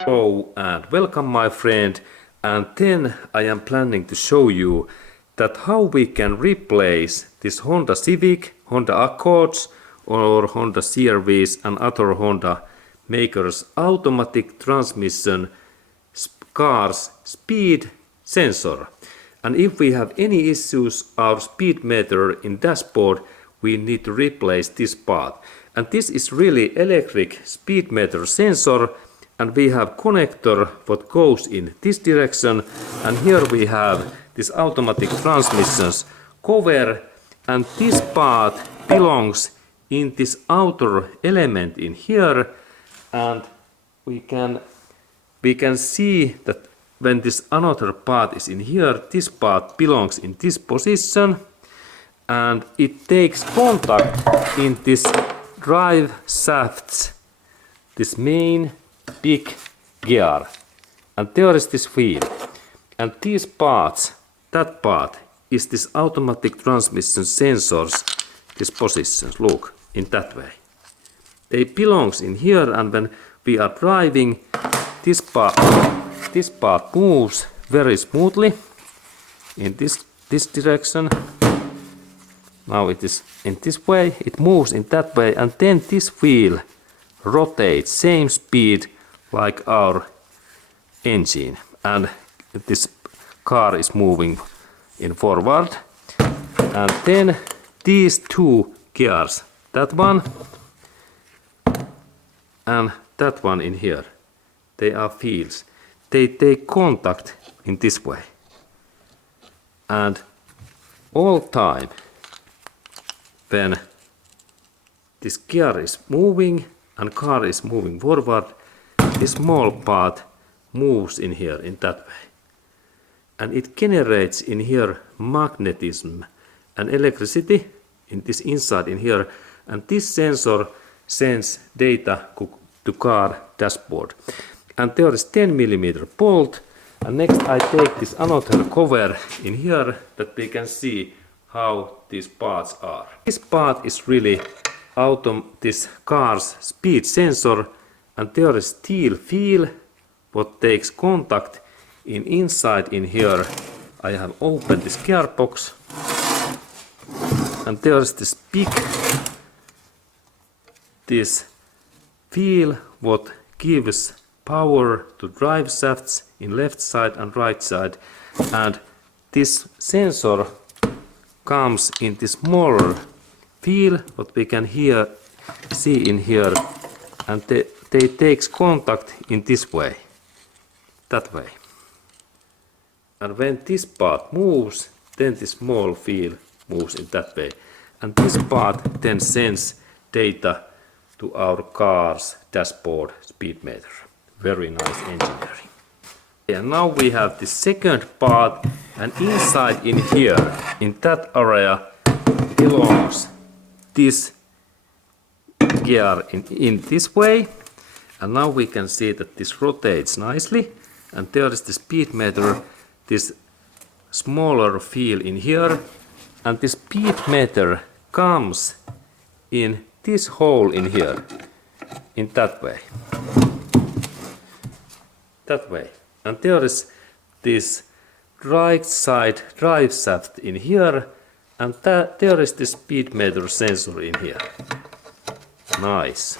Hello and welcome my friend, and then I am planning to show you that how we can replace this Honda Civic, Honda Accords or Honda CR-Vs and other Honda makers automatic transmission car's speed sensor. And if we have any issues our speed meter in dashboard, we need to replace this part. And this is really electric speed meter sensor, and we have connector what goes in this direction, and here we have this automatic transmissions cover, and this part belongs in this outer element in here, and we can see that when this another part is in here, this part belongs in this position, and it takes contact in this drive shafts, this main big gear, and there is this wheel, and these parts, that part is this automatic transmission sensors, these positions, look, in that way. They belongs in here, and when we are driving, this part moves very smoothly in this direction. Now it is in this way, it moves in that way, and then this wheel rotates same speed like our engine, and this car is moving in forward. And then these two gears, that one and that one in here, they are wheels. They take contact in this way, and all time when this gear is moving and car is moving forward, this small part moves in here in that way, and it generates in here magnetism and electricity in this inside in here, and this sensor sends data to car dashboard. And there is 10mm bolt, and next I take this another cover in here that we can see how these parts are. This part is really this car's speed sensor, and there is steel wheel what takes contact in inside in here. I have opened this gearbox, and there is this big wheel what gives power to drive shafts in left side and right side, and this sensor comes in this smaller wheel what we can see in here, and they takes contact in this way, that way, and when this part moves, then this small wheel moves in that way, and this part then sends data to our car's dashboard speed meter. Very nice engineering. And now we have the second part, and inside in here, in that area, belongs this gear in this way, and now we can see that this rotates nicely, and there is the speed meter, this smaller wheel in here, and the speed meter comes in this hole in here, in that way. That way, and there is this right side drive shaft in here, and there is the speed meter sensor in here. Nice.